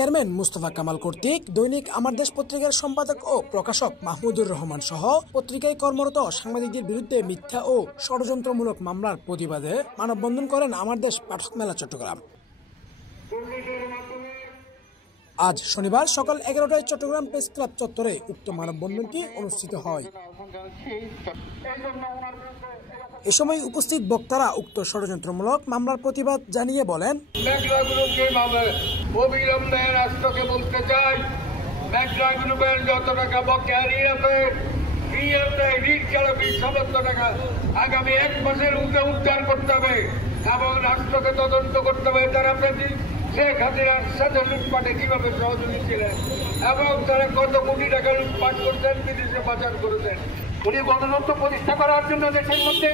Chairman Mustafa Kamal কর্তৃক দৈনিক আমার দেশ পত্রিকার সম্পাদক ও প্রকাশক মাহমুদুর রহমান সহ পত্রিকায় কর্মরত সাংবাদিকদের বিরুদ্ধে মিথ্যা ও ষড়যন্ত্রমূলক মামলার প্রতিবাদে মানববন্ধন করেন আমার দেশ পাঠক মেলা চট্টগ্রাম। আজ শনিবার সকাল 11টায় চট্টগ্রাম প্রেস ক্লাব চত্বরে উক্ত মানববন্ধনটি অনুষ্ঠিত হয়। এ সময় উপস্থিত বক্তারা উক্ত ষড়যন্ত্রমূলক মামলার প্রতিবাদ জানিয়ে বলেন, অবিলম্বে রাষ্ট্রকে বলতে চাই, মেঘনা গ্রুপের যত টাকা বকেয়া ঋণ চালকের সমস্ত টাকা আগামী 1 মাসের মধ্যে উদ্ধার করতে হবে এবং রাষ্ট্রকে তদন্ত করতে হবে তারা শেখ হাসিনার সাথে লুটপাটে কিভাবে সহযোগী ছিলেন এবং তারা কত কোটি টাকা লুটপাট করতেন, বিদেশে পাচার করেছেন। উনি গণতন্ত্র প্রতিষ্ঠা করার জন্য দেশের মধ্যে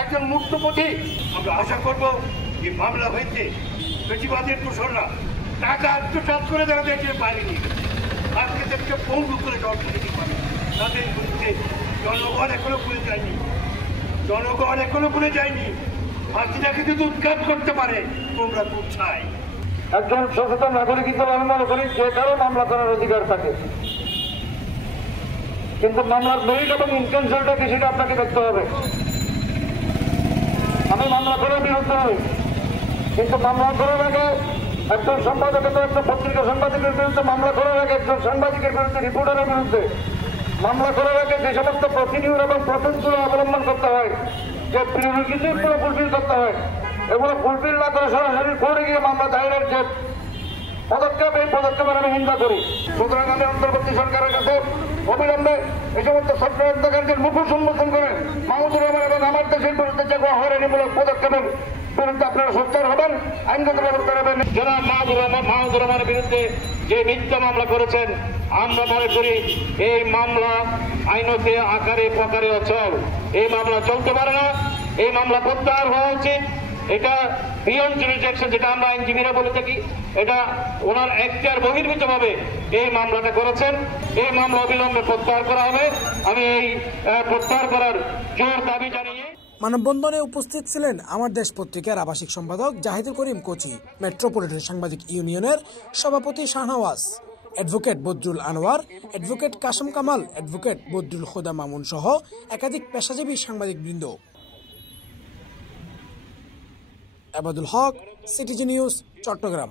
একজন মুক্ত পথিক। আমরা আশা করব যে মামলা হয়েছে বেশিবাদের কুশলরা টাকা আত্মসাৎ করে তারা দেশের বাইরে নিয়ে আজকে দেশকে পঙ্গু করে অর্থনীতি করে তাদের বিরুদ্ধে জনগণ এখনো ভুলে যায়নি। হাসিনাকে যদি উৎখাত করতে পারে তোমরা খুব চাই। একজন সচেতন নাগরিক হিসেবে আমি মনে করি যে কারো মামলা করার অধিকার থাকে, কিন্তু মামলার মেরিট এবং ইন্টেনশনটা কি সেটা আপনাকে দেখতে হবে। আমি মামলা করার বিরুদ্ধে নই, কিন্তু মামলা করার আগে একজন সম্পাদকের একটা পত্রিকা সম্পাদকের বিরুদ্ধে মামলা করার আগে একজন সাংবাদিকের বিরুদ্ধে রিপোর্টারের বিরুদ্ধে মামলা করার আগে যে সমস্ত প্রসিডিউর এবং প্রসেসগুলো অবলম্বন করতে হয়, যে প্রিরিকুইজিটগুলো ফুলফিল করতে হয়, এগুলো ফুলফিল না করে সরাসরি কোর্টে গিয়ে মামলা দায়েরের যে পদক্ষেপ, এই পদক্ষেপের আমি নিন্দা করি। সুতরাং আমি অন্তর্বর্তী সরকারের কাছে অবিলম্বে এই সমস্ত ষড়যন্ত্রকারীদের মুখোশ উন্মোচন করে মাহমুদুর রহমান এবং আমার দেশের বিরুদ্ধে যে হয়রানিমূলক পদক্ষেপের বিরুদ্ধে আপনারা সোচ্চার হবেন, আইনগত ব্যবস্থা নেবেন। যারা মাহমুদুর রহমানের বিরুদ্ধে যে মিথ্যা মামলা করেছেন, আমরা মনে করি এই মামলা আইনতে আকারে প্রকারে অচল। এই মামলা চলতে পারে না, এই মামলা প্রত্যাহার হওয়া উচিত। এটা বিয়ন্ড জুরিসডিকশন, যেটা আমরা আইনজীবীরা বলে থাকি, এটা ওনার এখতিয়ার বহির্ভূত ভাবে এই মামলাটা করেছেন। এই মামলা অবিলম্বে প্রত্যাহার করা হবে। আমি এই প্রত্যাহার করার জোর দাবি জানিয়ে মানববন্ধনে উপস্থিত ছিলেন আমার দেশ পত্রিকার আবাসিক সম্পাদক জাহিদুল করিম কোচি, মেট্রোপলিটন সাংবাদিক ইউনিয়নের সভাপতি শাহনওয়াজ, অ্যাডভোকেট বদরুল আনোয়ার, অ্যাডভোকেট কাসম কামাল, অ্যাডভোকেট বদরুল খোদা মামুন সহ একাধিক পেশাজীবী সাংবাদিকবৃন্দ। আবাদুল হক, সিটিজি নিউজ, চট্টগ্রাম।